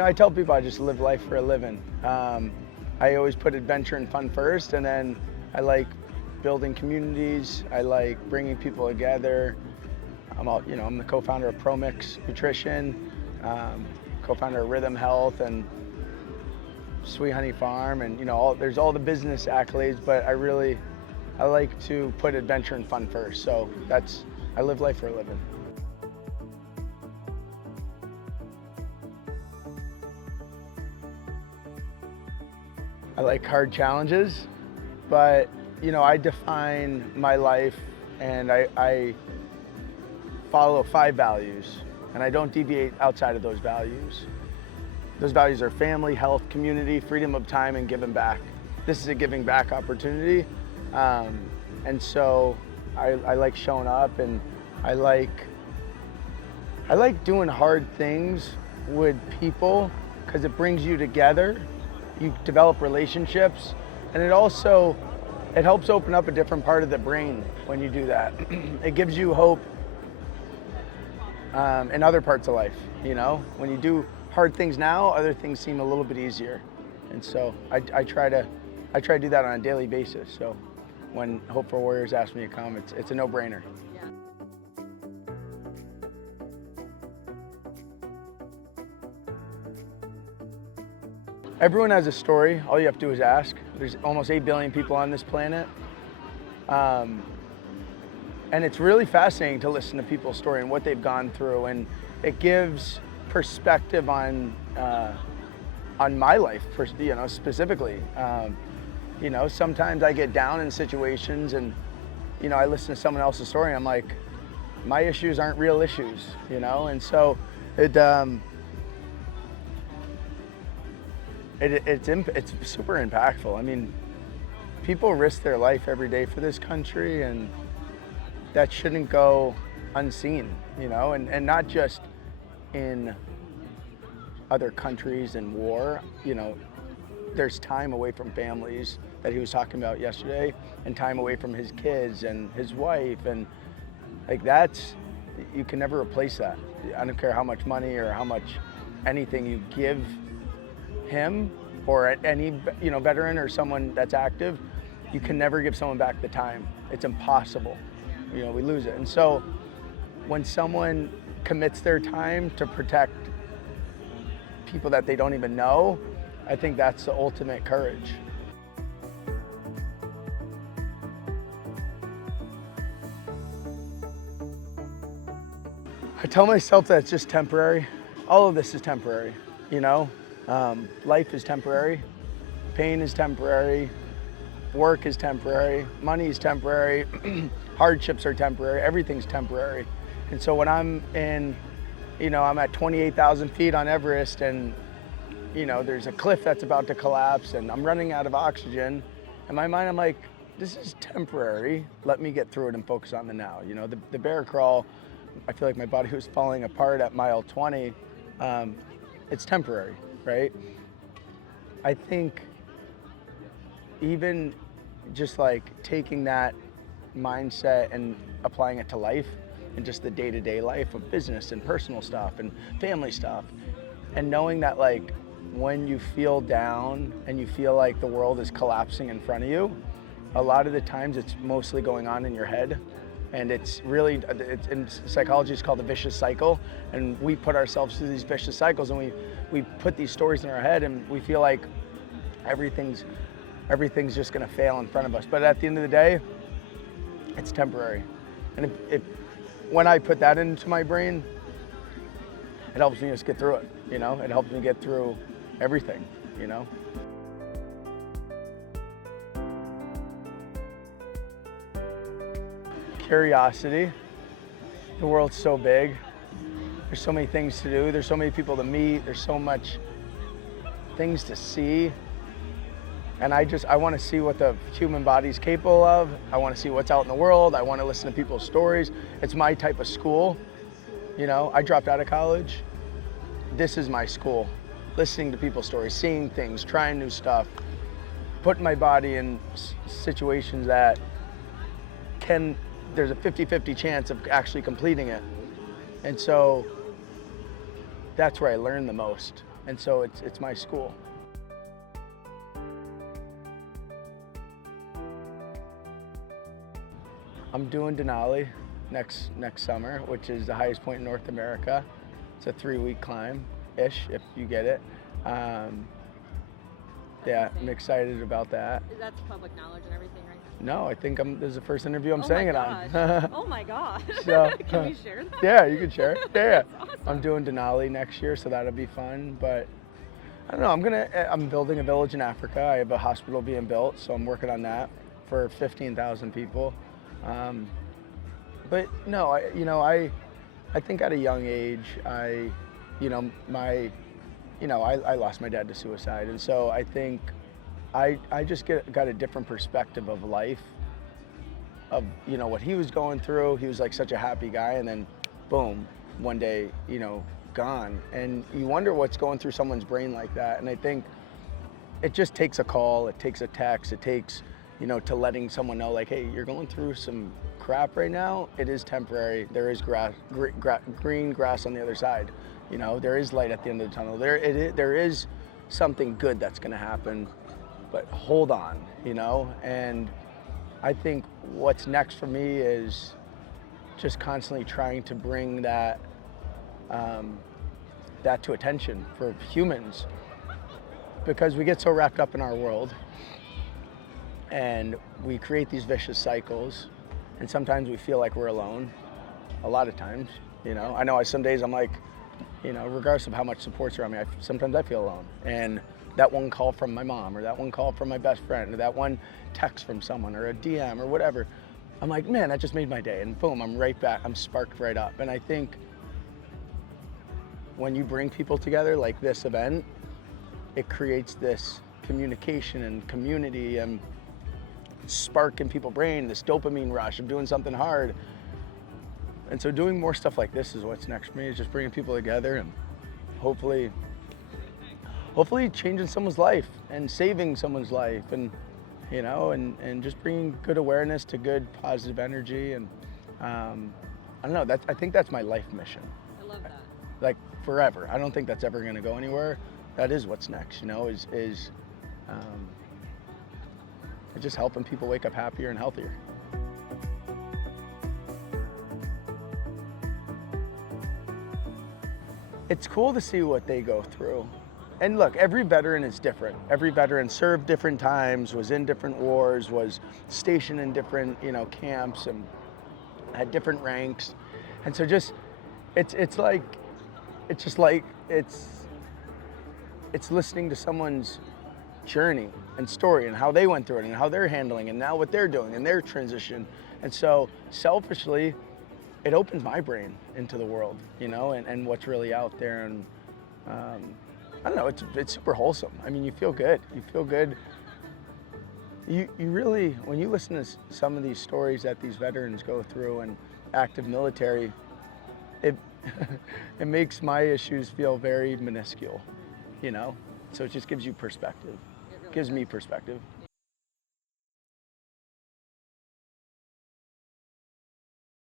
I tell people I just live life for a living. I always put adventure and fun first, and then I like building communities. I like bringing people together. I'm the co-founder of Promix Nutrition, co-founder of Rhythm Health and Sweet Honey Farm, and there's all the business accolades, but I like to put adventure and fun first. So I live life for a living. I like hard challenges, but I define my life and I follow 5 values, and I don't deviate outside of those values. Those values are family, health, community, freedom of time, and giving back. This is a giving back opportunity. And so I like showing up, and I like doing hard things with people because it brings you together. You develop relationships, and it helps open up a different part of the brain when you do that. It gives you hope in other parts of life. When you do hard things now, other things seem a little bit easier. And so I try to do that on a daily basis. So when Hope for Warriors asks me to come, it's a no-brainer. Everyone has a story. All you have to do is ask. There's almost 8 billion people on this planet. And it's really fascinating to listen to people's story and what they've gone through. And it gives perspective on my life, specifically. Sometimes I get down in situations and, I listen to someone else's story and I'm like, my issues aren't real issues, And so it's super impactful. I mean, people risk their life every day for this country, and that shouldn't go unseen, and not just in other countries and war. There's time away from families that he was talking about yesterday, and time away from his kids and his wife, and you can never replace that. I don't care how much money or how much anything you give him or any veteran or someone that's active, you can never give someone back the time. It's impossible. We lose it. And so when someone commits their time to protect people that they don't even know, I think that's the ultimate courage. I tell myself that it's just temporary. All of this is temporary, Life is temporary, pain is temporary, work is temporary, money is temporary, hardships are temporary, everything's temporary. And so when I'm I'm at 28,000 feet on Everest, and there's a cliff that's about to collapse and I'm running out of oxygen, in my mind I'm like, this is temporary, let me get through it and focus on the now. The bear crawl, I feel like my body was falling apart at mile 20. It's temporary, right? I think even just like taking that mindset and applying it to life and just the day-to-day life of business and personal stuff and family stuff, and knowing that when you feel down and you feel like the world is collapsing in front of you, a lot of the times it's mostly going on in your head. And it's in psychology, it's called the vicious cycle. And we put ourselves through these vicious cycles, and we put these stories in our head, and we feel like everything's just gonna fail in front of us. But at the end of the day, it's temporary. And when I put that into my brain, it helps me just get through it, It helps me get through everything, Curiosity. The world's so big. There's so many things to do. There's so many people to meet. There's so much things to see. And I want to see what the human body's capable of. I want to see what's out in the world. I want to listen to people's stories. It's my type of school. I dropped out of college. This is my school. Listening to people's stories, seeing things, trying new stuff, putting my body in situations that there's a 50-50 chance of actually completing it. And so that's where I learn the most. And so it's my school. I'm doing Denali next summer, which is the highest point in North America. It's a 3-week climb-ish, if you get it. Yeah, I'm excited about that. That's public knowledge and everything, right? No, I think this is the first interview I'm saying it on. Oh my gosh. So, can we share that? Yeah, you can share. Yeah. That's awesome. I'm doing Denali next year, so that'll be fun. But I don't know, I'm building a village in Africa. I have a hospital being built, so I'm working on that for 15,000 people. But no, I think at a young age, I lost my dad to suicide, and so I think I just got a different perspective of life, of what he was going through. He was like such a happy guy, and then boom, one day, gone. And you wonder what's going through someone's brain like that. And I think it just takes a call, it takes a text, it takes, to letting someone know, like, hey, you're going through some crap right now. It is temporary. There is green grass on the other side. There is light at the end of the tunnel. There is something good that's going to happen, but hold on, And I think what's next for me is just constantly trying to bring that to attention for humans, because we get so wrapped up in our world and we create these vicious cycles, and sometimes we feel like we're alone. A lot of times, I know some days I'm like, regardless of how much support's around me, sometimes I feel alone. And that one call from my mom, or that one call from my best friend, or that one text from someone, or a DM, or whatever, I'm like, man, that just made my day. And boom, I'm right back, I'm sparked right up. And I think when you bring people together like this event, it creates this communication and community and spark in people's brain, this dopamine rush of doing something hard. And so doing more stuff like this is what's next for me, is just bringing people together and hopefully changing someone's life and saving someone's life, and and just bringing good awareness to good positive energy. And I don't know, I think that's my life mission. I love that. Like forever. I don't think that's ever going to go anywhere. That is what's next, is just helping people wake up happier and healthier. It's cool to see what they go through. And look, every veteran is different. Every veteran served different times, was in different wars, was stationed in different, camps, and had different ranks. And so it's listening to someone's journey and story and how they went through it and how they're handling it and now what they're doing and their transition. And so selfishly, it opens my brain into the world, and what's really out there. And I don't know, it's super wholesome. I mean, you feel good. You really, when you listen to some of these stories that these veterans go through, and active military, it makes my issues feel very minuscule, So it just gives you perspective. Gives me perspective.